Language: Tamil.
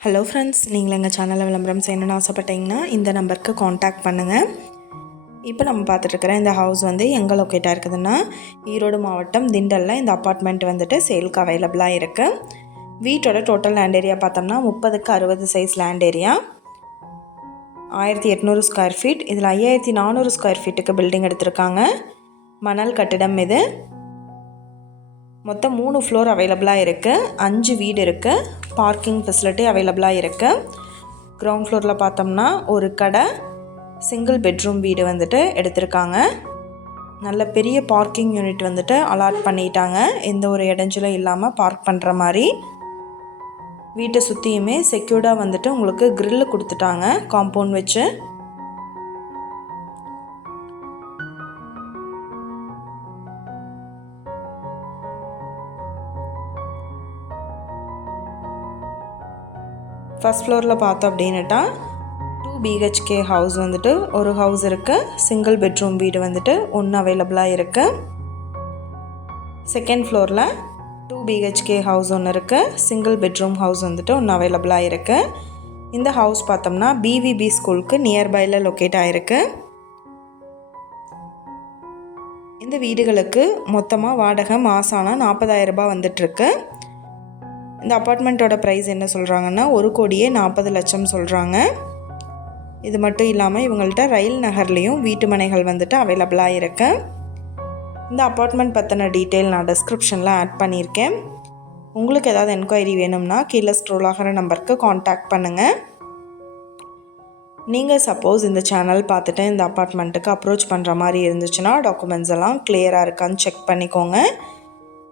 ஹலோ ஃப்ரெண்ட்ஸ் நீங்கள் எங்கள் சேனலில் விளம்பரம் செய்யணும்னு ஆசைப்பட்டீங்கன்னா இந்த நம்பருக்கு காண்டாக்ட் பண்ணுங்கள் இப்போ நம்ம பார்த்துட்ருக்குற இந்த ஹவுஸ் வந்து எங்கே லொக்கேட்டாக இருக்குதுன்னா ஈரோடு மாவட்டம் திண்டலில் இந்த அப்பார்ட்மெண்ட் வந்துட்டு சேலுக்கு அவைலபிளாக இருக்குது வீட்டோட டோட்டல் லேண்ட் ஏரியா பார்த்தோம்னா முப்பதுக்கு அறுபது சைஸ் லேண்ட் ஏரியா ஆயிரத்தி எட்நூறு ஸ்கொயர் ஃபீட் இதில் ஐயாயிரத்தி நானூறு ஸ்கொயர் ஃபீட்டுக்கு பில்டிங் எடுத்திருக்காங்க. மணல் கட்டிடம் இது. மொத்தம் மூணு ஃப்ளோர் அவைலபிளாக இருக்குது அஞ்சு வீடு இருக்குது பார்க்கிங் ஃபெசிலிட்டி அவைலபிளாக இருக்குது கிரவுண்ட் ஃப்ளோரில் பார்த்தோம்னா ஒரு கடை சிங்கிள் பெட்ரூம் வீடு வந்துட்டு எடுத்திருக்காங்க. நல்ல பெரிய பார்க்கிங் யூனிட் வந்துட்டு அலாட் பண்ணிட்டாங்க. எந்த ஒரு இடைஞ்சலும் இல்லாமல் பார்க் பண்ணுற மாதிரி. வீட்டை சுற்றியுமே செக்யூர்டாக வந்துட்டு உங்களுக்கு க்ரில்லு கொடுத்துட்டாங்க. காம்பவுண்ட் வச்சு. ஃபஸ்ட் ஃப்ளோரில் பார்த்தோம் அப்படின்னுட்டா டூ பிஹெச்கே ஹவுஸ் வந்துட்டு ஒரு ஹவுஸ் இருக்குது சிங்கிள் பெட்ரூம் வீடு வந்துட்டு ஒன்று அவைலபிளாக இருக்குது செகண்ட் ஃப்ளோரில் டூ பிஹெச்கே ஹவுஸ் ஒன்று இருக்குது சிங்கிள் பெட்ரூம் ஹவுஸ் வந்துட்டு ஒன்று அவைலபிளாக இருக்குது இந்த ஹவுஸ் பார்த்தோம்னா பிவிபி ஸ்கூலுக்கு நியர்பையில் லொக்கேட் ஆகிருக்கு இந்த வீடுகளுக்கு மொத்தமாக வாடகை மாசானா நாற்பதாயிரம் ரூபாய் வந்துட்டுருக்கு இந்த அப்பார்ட்மெண்ட்டோட ப்ரைஸ் என்ன சொல்கிறாங்கன்னா ஒரு கோடியே நாற்பது லட்சம் சொல்கிறாங்க இது மட்டும் இல்லாமல் இவங்கள்ட்ட ரயில் நகர்லேயும் வீட்டு மனைகள் வந்துட்டு அவைலபிளாக இருக்கு. இந்த அப்பார்ட்மெண்ட் பற்றின டீட்டெயில் நான் டிஸ்கிரிப்ஷனில் ஆட் பண்ணியிருக்கேன். உங்களுக்கு ஏதாவது என்கொயரி வேணும்னா கீழே ஸ்க்ரோல் ஆகிற நம்பருக்கு காண்டாக்ட் பண்ணுங்கள் நீங்கள் சப்போஸ் இந்த சேனல் பார்த்துட்டு இந்த அப்பார்ட்மெண்ட்டுக்கு அப்ரோச் பண்ணுற மாதிரி இருந்துச்சுன்னா டாக்குமெண்ட்ஸ் எல்லாம் கிளியராக இருக்கான்னு செக் பண்ணிக்கோங்க.